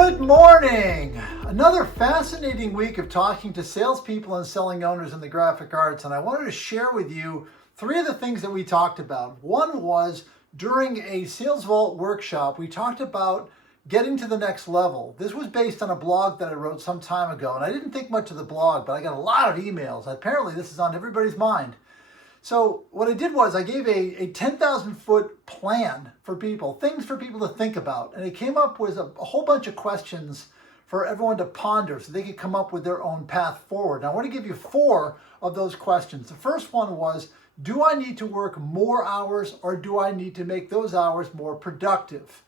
Good morning! Another fascinating week of talking to salespeople and selling owners in the graphic arts, and I wanted to share with you three of the things that we talked about. One was during a Sales Vault workshop, we talked about getting to the next level. This was based on a blog that I wrote some time ago, and I didn't think much of the blog, but I got a lot of emails. Apparently, this is on everybody's mind. So what I did was I gave a 10,000 foot plan for people, things for people to think about. And it came up with a whole bunch of questions for everyone to ponder so they could come up with their own path forward. Now I want to give you four of those questions. The first one was, do I need to work more hours or do I need to make those hours more productive?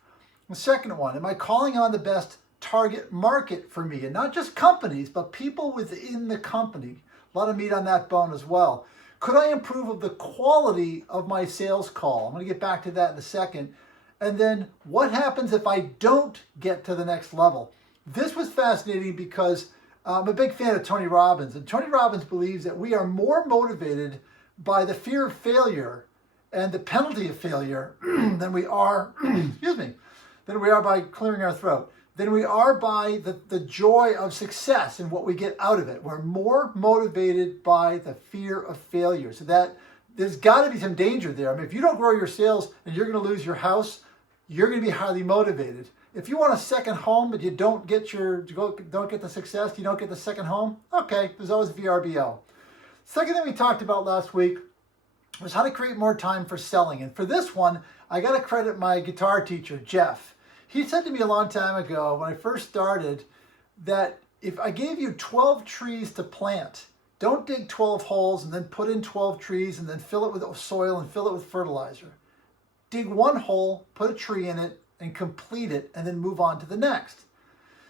The second one, am I calling on the best target market for me? And not just companies, but people within the company. A lot of meat on that bone as well. Could I improve of the quality of my sales call? I'm going to get back to that in a second. And then what happens if I don't get to the next level? This was fascinating because I'm a big fan of Tony Robbins. And Tony Robbins believes that we are more motivated by the fear of failure and the penalty of failure than we are, than we are by clearing our throat, than we are by the joy of success and what we get out of it. We're more motivated by the fear of failure. So that there's got to be some danger there. I mean, if you don't grow your sales and you're going to lose your house, you're going to be highly motivated. If you want a second home but you don't get the success, you don't get the second home, okay, there's always VRBO. Second thing we talked about last week was how to create more time for selling. And for this one, I got to credit my guitar teacher, Jeff. He said to me a long time ago when I first started that if I gave you 12 trees to plant, don't dig 12 holes and then put in 12 trees and then fill it with soil and fill it with fertilizer. Dig one hole, put a tree in it, and complete it, and then move on to the next.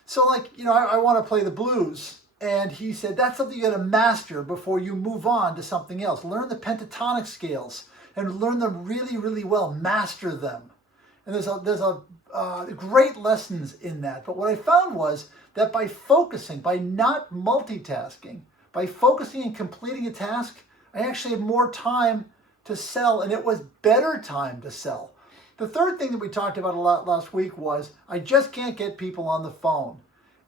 So I want to play the blues. And he said, that's something you got to master before you move on to something else. Learn the pentatonic scales and learn them really, really well. Master them. And there's great lessons in that. But what I found was that by focusing, by not multitasking, by focusing and completing a task, I actually had more time to sell, and it was better time to sell. The third thing that we talked about a lot last week was I just can't get people on the phone.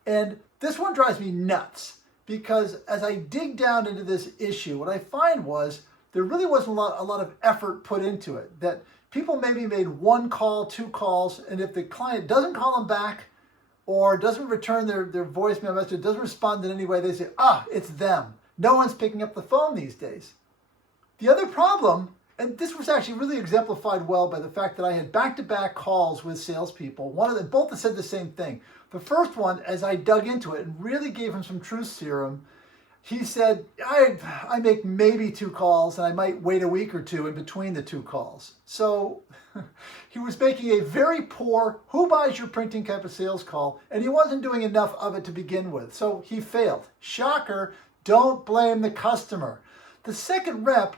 And this one drives me nuts because as I dig down into this issue, what I find was there really wasn't a lot of effort put into it. That people maybe made one call, two calls, and if the client doesn't call them back or doesn't return their voicemail message, doesn't respond in any way, they say, it's them. No one's picking up the phone these days. The other problem, and this was actually really exemplified well by the fact that I had back-to-back calls with salespeople. One of them, both have said the same thing. The first one, as I dug into it and really gave him some truth serum, he said, I make maybe two calls and I might wait a week or two in between the two calls. So he was making a very poor, who buys your printing type of sales call, and he wasn't doing enough of it to begin with. So he failed. Shocker, don't blame the customer. The second rep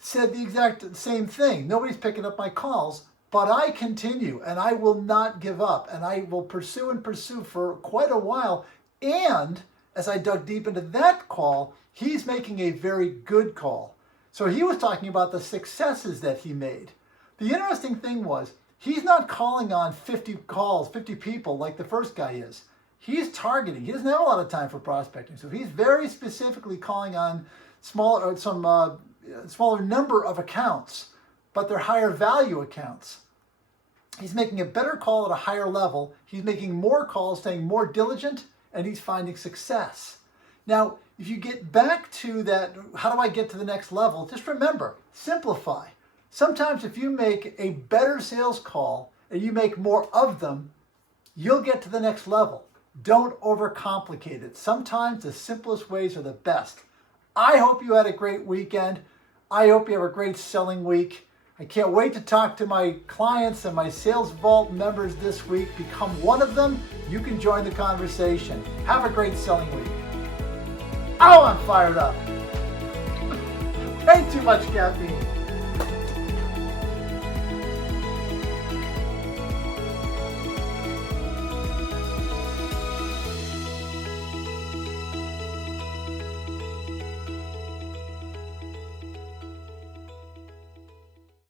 said the exact same thing. Nobody's picking up my calls, but I continue and I will not give up and I will pursue and pursue for quite a while. And as I dug deep into that call, he's making a very good call. So he was talking about the successes that he made. The interesting thing was he's not calling on 50 calls, 50 people like the first guy is. He's targeting. He doesn't have a lot of time for prospecting. So he's very specifically calling on smaller number of accounts, but they're higher value accounts. He's making a better call at a higher level. He's making more calls, staying more diligent, and he's finding success. Now, if you get back to that, how do I get to the next level? Just remember, simplify. Sometimes if you make a better sales call and you make more of them, you'll get to the next level. Don't overcomplicate it. Sometimes the simplest ways are the best. I hope you had a great weekend. I hope you have a great selling week. I can't wait to talk to my clients and my Sales Vault members this week. Become one of them. You can join the conversation. Have a great selling week. Oh, I'm fired up. Ain't too much caffeine.